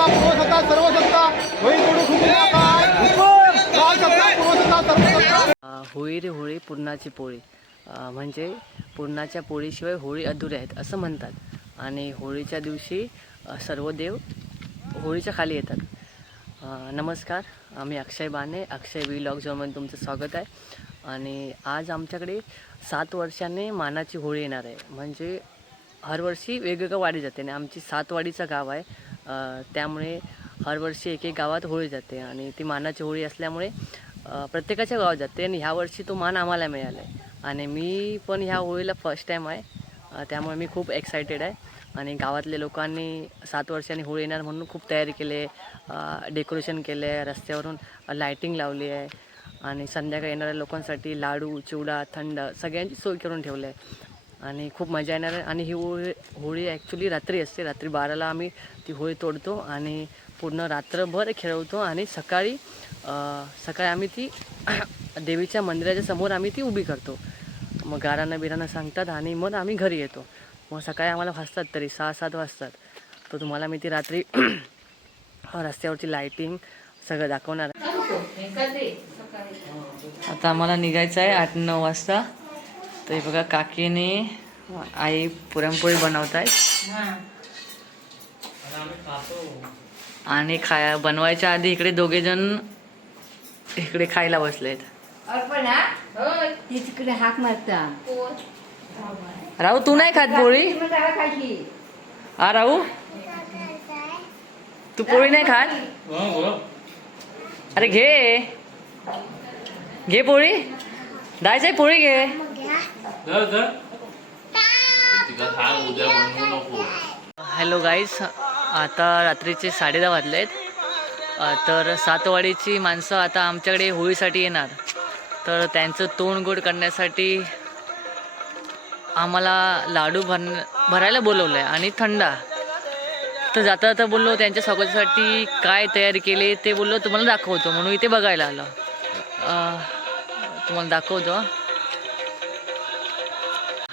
सत्ता पूर्व सत्ता सर्व सत्ता होळी तोडू होळी रे होळी पुरणाची पोळी. म्हणजे पुरणाच्या पोळीशिवाय होळी अधुरी आहेत असं म्हणतात. आणि होळीच्या दिवशी सर्व देव होळीच्या खाली येतात. नमस्कार आम्ही अक्षय बाणे अक्षय व्ही लॉग झोनमध्ये तुमचं स्वागत आहे. आणि आज आमच्याकडे सात वर्षाने मानाची होळी येणार आहे. म्हणजे हरवर्षी वेगवेगळं वाडी जाते आणि आमची सातवाडीचं गाव आहे. त्यामुळे हरवर्षी एक एक गावात होळी जाते आणि ती मानाची होळी असल्यामुळे प्रत्येकाच्या गावात जाते आणि ह्या वर्षी तो मान आम्हाला मिळाला आहे आणि मी पण ह्या होळीला फर्स्ट टाईम आहे. त्यामुळे मी खूप एक्सायटेड आहे. आणि गावातल्या लोकांनी सात वर्षांनी होळी येणार म्हणून खूप तयारी केली आहे. डेकोरेशन केलं आहे. रस्त्यावरून लायटिंग लावली आहे. आणि संध्याकाळी येणाऱ्या लोकांसाठी लाडू चिवडा थंड सगळ्यांची सोय करून ठेवलं आहे. आणि खूप मजा येणार आहे. आणि ही होळी होळी ॲक्च्युली रात्री असते. रात्री बाराला आम्ही ती होळी तोडतो आणि पूर्ण रात्रभर खेळवतो आणि सकाळी सकाळी आम्ही ती देवीच्या मंदिराच्या समोर आम्ही ती उभी करतो. मग गारानं बिरानं सांगतात आणि मग आम्ही घरी येतो. मग सकाळी आम्हाला वाजतात तरी सहा सात वाजतात. तर तुम्हाला मी ती रात्री रस्त्यावरची लाईटिंग सगळं दाखवणार आहे. आता आम्हाला निघायचं आहे आठ नऊ वाजता. तर हे बघा काकीने आई पुरणपोळी बनवत आहेत आणि खाया बनवायच्या आधी इकडे दोघे जण इकडे खायला बसलेत. तिकडे हाक मारता. राहू तू नाही खात पोळी? हा राहू. तू पोळी नाही खात? अरे घे. घे पोळी. जायचंय पोळी घे. उद्या बनवू नको हॅलो गाईज आता रात्रीचे साडे दहा वाजले आहेत तर सातवाडीची माणसं आता आमच्याकडे होळीसाठी येणार. तर त्यांचं तोंड गोड करण्यासाठी आम्हाला लाडू भर भरायला बोलवलं आहे आणि थंडा. तर जाता जाता बोललो त्यांच्या स्वागतासाठी काय तयारी केली ते बोललो तुम्हाला दाखवतो म्हणून इथे बघायला आलो. तुम्हाला दाखवतो.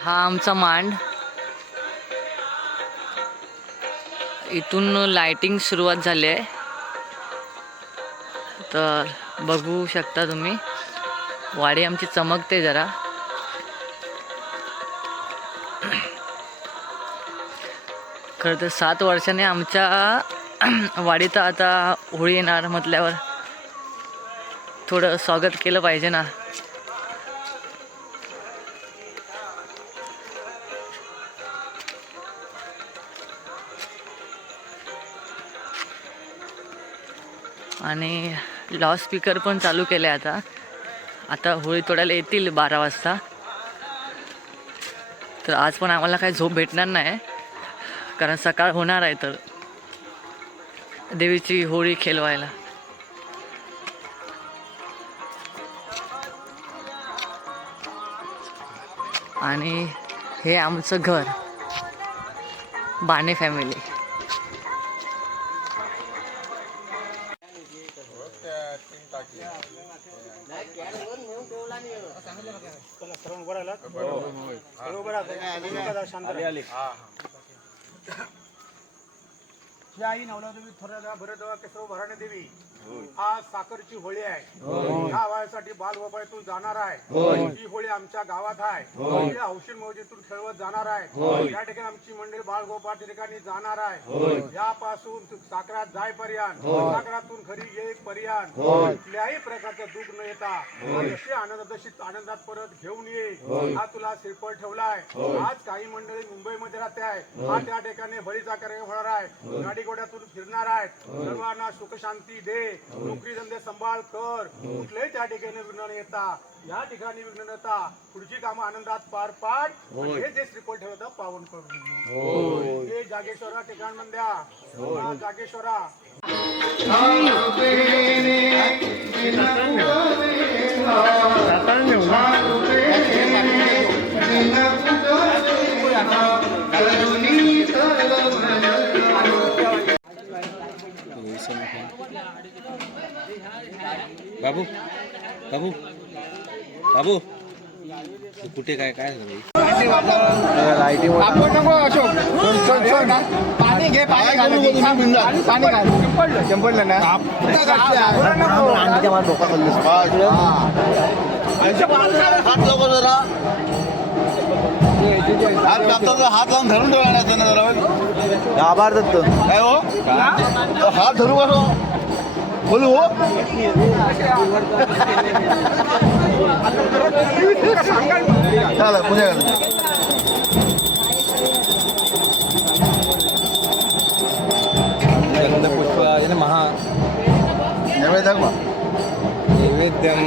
हा आमचा मांड. इथून लाइटिंग सुरुवात झाली आहे. तर बघू शकता तुम्ही. वाडी आमची चमकते जरा. खरं तर सात वर्षाने आमच्या वाडीत आता होळी येणार म्हटल्यावर थोडं स्वागत केलं पाहिजे ना. आणि लॉस स्पीकर पण चालू केले आता. आता होळी तोडायला येतील बारा वाजता. तर आज पण आम्हाला काही झोप भेटणार नाही कारण सकाळ होणार आहे तर. देवीची होळी खेळवायला. आणि हे आमचं घर. बाणे फॅमिली ही आई नवलादेवी थोड्या भरत केसव भराने देवी. आज साखरची होळी आहे. ह्या. वयासाठी बालगोपाळीतून जाणार आहे. ही होळी आमच्या गावात आहे. औषध मौजेतून खेळवत जाणार आहे. या ठिकाणी आमची मंडळी बाळगोपाळ त्या ठिकाणी जाणार आहे. यापासून साखरात जायपर्यंत साखरातून घरी येईपर्यंत कुठल्याही प्रकारचं दुःख न येता जशी आनंद जशी आनंदात परत घेऊन ये. हा तुला श्रीफळ ठेवलाय. आज काही मंडळी मुंबईमध्ये राहते आहे. हा त्या ठिकाणी बळीचा कार्यक्रम होणार आहे. गाडी घोड्यातून फिरणार आहेत. सर्वांना सुख शांती दे. नोकरी धंदे सांभाळ कर. कुठल्याही त्या ठिकाणी विघ्न न येता या ठिकाणी विघ्न न येता पुढची कामं आनंदात पार पाड. हे जे श्रीफळ ठेवलं पावन करून हे जागेश्वरा ठिकाण म्हणद्या जागेश्वरा. बाबू बाबू बाबू कुठे काय काय झालं? आपण नको अशोक. पाणी घे पाणी चंपडलं ना? हात लावू जरा. हात कापता हात लावून धरून त्यांना जरा. आभार दत्त काय हो? हात धरू कसो बोलू చాలా పూజ పుష్ప మహా నైవేద్యం నైవేద్యం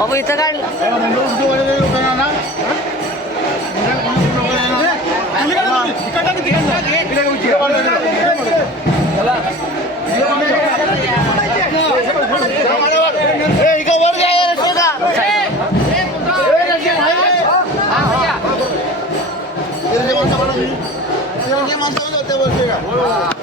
बाबू इथं काय? इका वर घ्या सोडा होते वरती का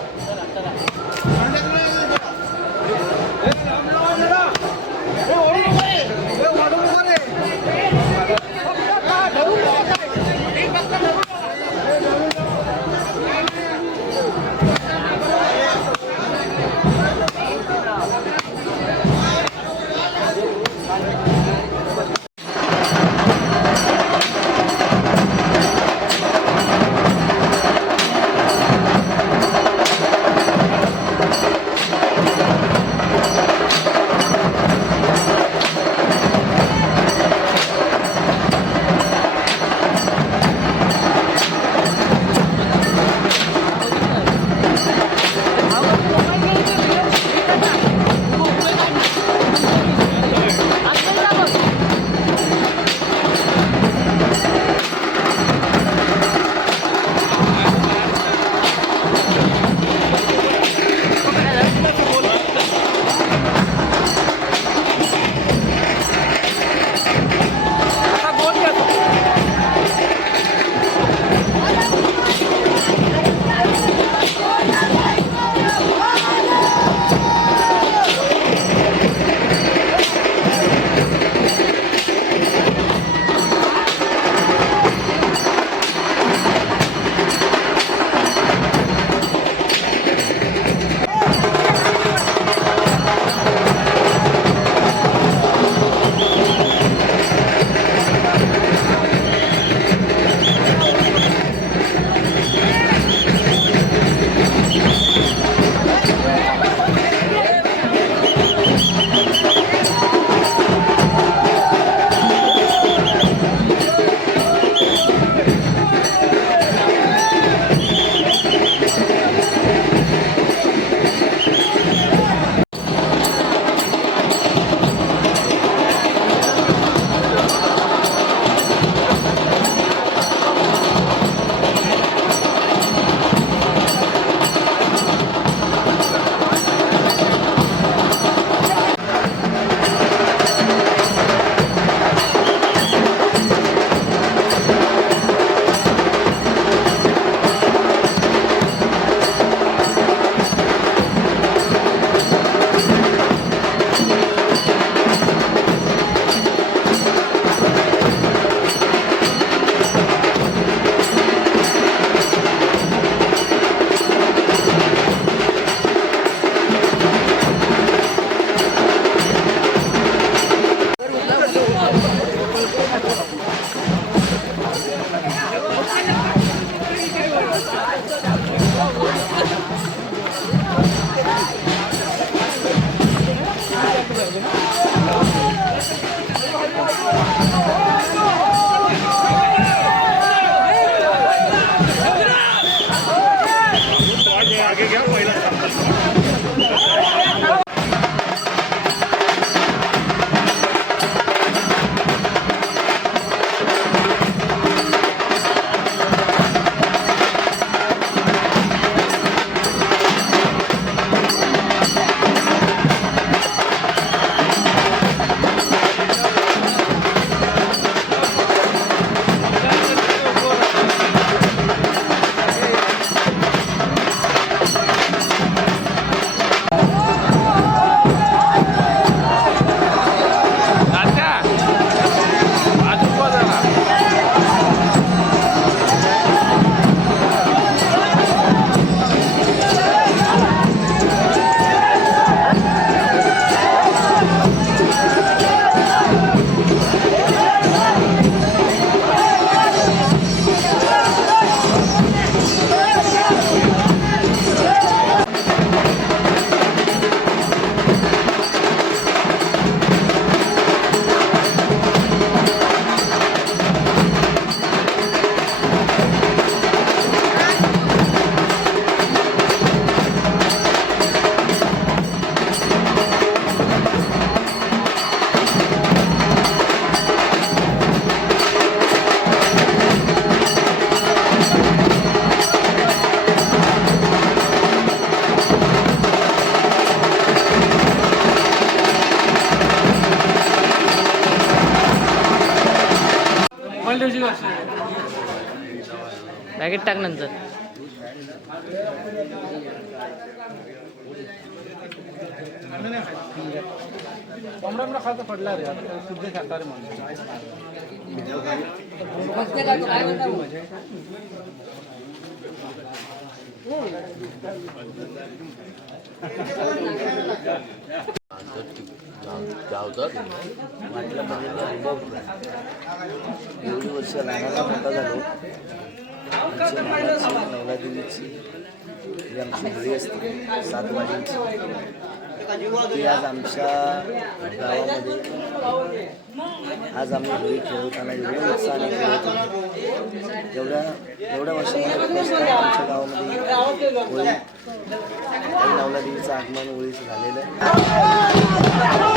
टाक नंतर. खालचा पडला रे शुद्ध शाकाहारी माणूस. वाटलं म्हणजे मी अनुभव एवढी वर्ष मोठा झालो. देवीची जी आमची मुली असते. सात ती आज आमच्या गावामध्ये आज आम्ही होळी खेळवताना एवढ्या उत्साहाने खेळत एवढ्या एवढ्या वर्षामध्ये आमच्या गावामध्ये होळी नवला देवीचं आगमन होळीचं झालेलं आहे.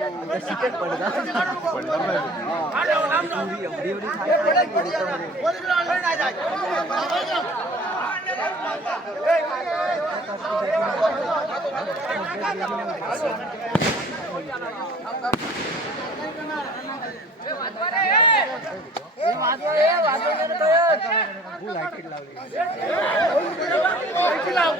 ಟಿಕೆಟ್ ಪಡೆದ ભૂલ આઈટી લાવલી લાવ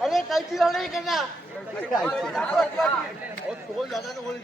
अरे काहीची लावणी नाही करणार तो जाता होळी